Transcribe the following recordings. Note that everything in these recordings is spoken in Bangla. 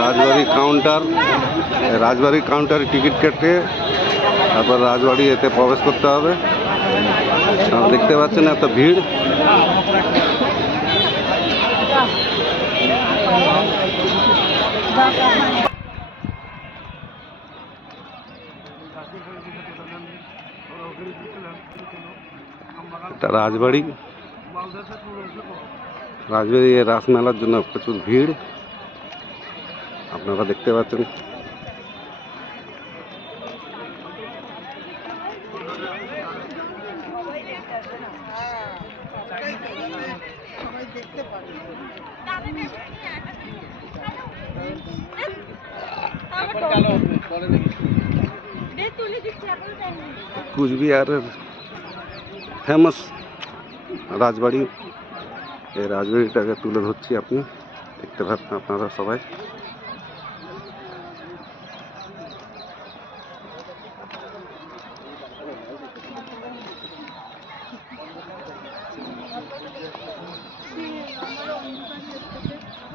রাজবাড়ী কাউন্টার রাজবাড়ী কাউন্টারে টিকিট কেটে তারপর রাজবাড়ীতে প্রবেশ করতে হবে আপনারা দেখতে পাচ্ছেন এত ভিড় তা রাজবাড়ী রাজবাড়ীর রাস মেলার জন্য প্রচুর ভিড় আপনারা দেখতে পাচ্ছেন সবাই দেখতে পাচ্ছেন हेलो हां चलो बोले नहीं दे तूने दिस कैपिटल नहीं कुछ भी यार फेमस राजबाड़ी এই রাজবাড়ির টা তুলন হচ্ছে আপনি প্রত্যেকভাবে আপনারা সবাই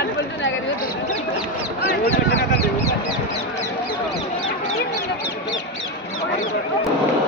আট